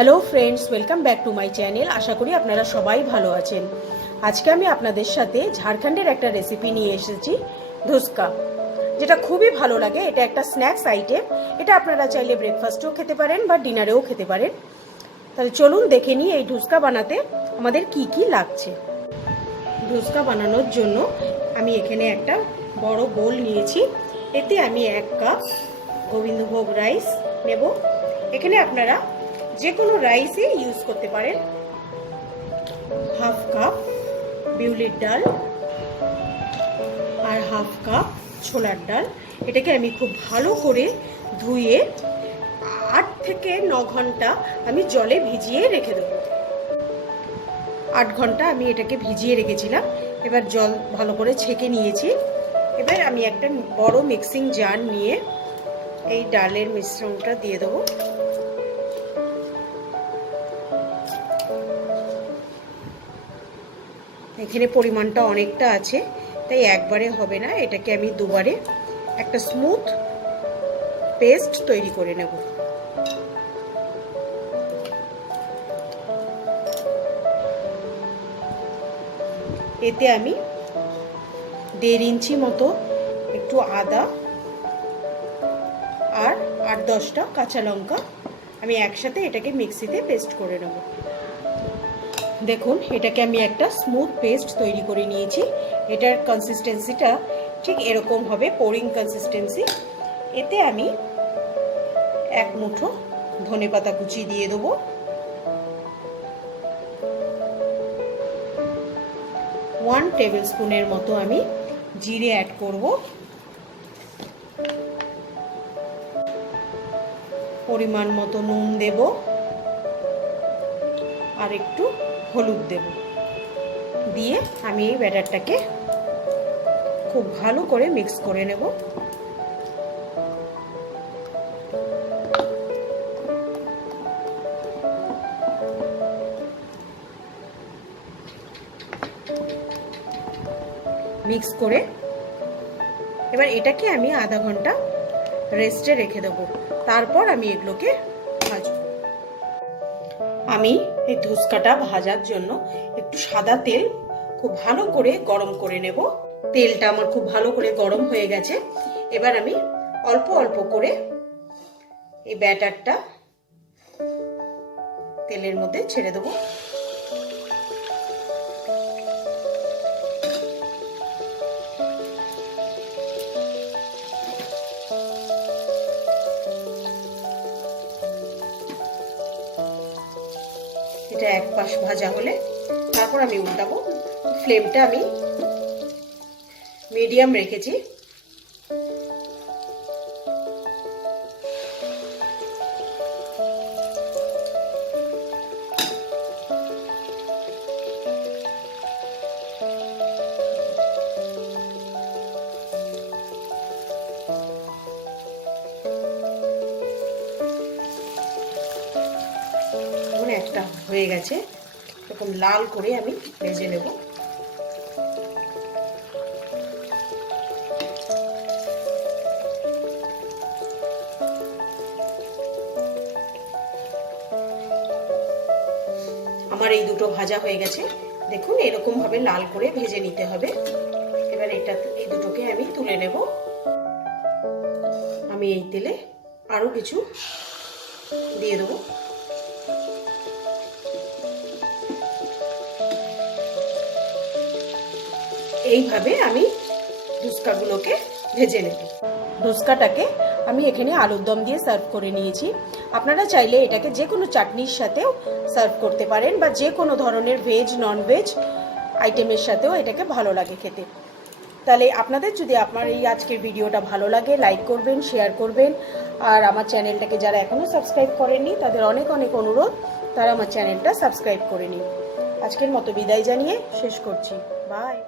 Hello friends, welcome back to my channel. আশা করি আপনারা সবাই ভালো আছেন। আজকে আমি আপনাদের সাথে ঝাড়খণ্ডের একটা রেসিপি নিয়ে এসেছি, ধুসকা, যেটা খুবই ভালো লাগে। এটা একটা স্ন্যাক্স আইটেম। এটা আপনারা চাইলে ব্রেকফাস্টেও খেতে পারেন বা ডিনারেও খেতে পারেন। তাহলে চলুন দেখে নিই এই ধুসকা বানাতে আমাদের কি কি লাগছে। ধুসকা বানানোর জন্য আমি এখানে একটা বড় বোল নিয়েছি। এতে আমি 1 কাপ গোবিন্দভোগ রাইস নেব। এখানে আপনারা যে কোনো রাইসই ইউজ করতে পারেন। 1/2 কাপ বিউলির ডাল আর 1/2 কাপ ছোলার ডাল। এটাকে আমি খুব ভালো করে ধুয়ে 8 থেকে 9 ঘন্টা আমি জলে ভিজিয়ে রেখে দেবো। 8 ঘন্টা আমি এটাকে ভিজিয়ে রেখেছিলাম। এবার জল ভালো করে ছেঁকে নিয়েছি। এবার আমি একটা বড় মিক্সিং জার নিয়ে এই ডালের মিশ্রণটা দিয়ে দেবো। এখানে পরিমাণটা অনেকটা আছে, তাই একবারে হবে না, এটাকে আমি দুবারে একটা স্মুথ পেস্ট তৈরি করে নেব। এতে আমি 1.5 ইঞ্চি মতো একটু আদা আর 8-10টা কাঁচা লঙ্কা আমি একসাথে এটাকে মিক্সিতে পেস্ট করে নেব। দেখুন, এটাকে আমি একটা স্মুথ পেস্ট তৈরি করে নিয়েছি। এটার কনসিস্টেন্সিটা ঠিক এরকম হবে, পোরিং কনসিস্টেন্সি। এতে আমি 1 মুঠো ধনেপাতা কুচি দিয়ে দেবো, 1 টেবিল স্পুনের মতো আমি জিরে অ্যাড করব, পরিমাণ মতো নুন দেব আর একটু হলুদ দেব। দিয়ে আমি এই ব্যাটারটাকে খুব ভালো করে মিক্স করে নেব। মিক্স করে এবার এটাকে আমি আধা ঘন্টা রেস্টে রেখে দেবো। তারপর আমি এগুলোকে ভাজবো। আমি এই ধুসকাটা ভাজার জন্য একটু সাদা তেল খুব ভালো করে গরম করে নেব। তেলটা আমার খুব ভালো করে গরম হয়ে গেছে। এবার আমি অল্প অল্প করে এই ব্যাটারটা তেলের মধ্যে ছেড়ে দেবো। এটা এক পাশ ভাজা হলে তারপর আমি উল্টাবো। ফ্লেমটা আমি মিডিয়াম রেখেছি। একটা হয়ে গেছে, এরকম লাল করে আমি ভেজে নেব। আমার এই দুটো ভাজা হয়ে গেছে। দেখুন, এরকম ভাবে লাল করে ভেজে নিতে হবে। এবার এই দুটোকে আমি তুলে নেব। আমি এই তেলে আরো কিছু দিয়ে দেবো। এইভাবে আমি ধুসকাগুলোকে ভেজে নেব। ধুসকাটাকে আমি এখানে আলুর দম দিয়ে সার্ভ করে নিয়েছি। আপনারা চাইলে এটাকে যে কোনো চাটনির সাথেও সার্ভ করতে পারেন বা যে কোনো ধরনের ভেজ নন ভেজ আইটেমের সাথেও এটাকে ভালো লাগে খেতে। তাহলে আপনাদের যদি আমার এই আজকের ভিডিওটা ভালো লাগে, লাইক করবেন, শেয়ার করবেন। আর আমার চ্যানেলটাকে যারা এখনও সাবস্ক্রাইব করেননি তাদের অনেক অনেক অনুরোধ, তারা আমার চ্যানেলটা সাবস্ক্রাইব করে নিন। আজকের মতো বিদায় জানিয়ে শেষ করছি। বাই।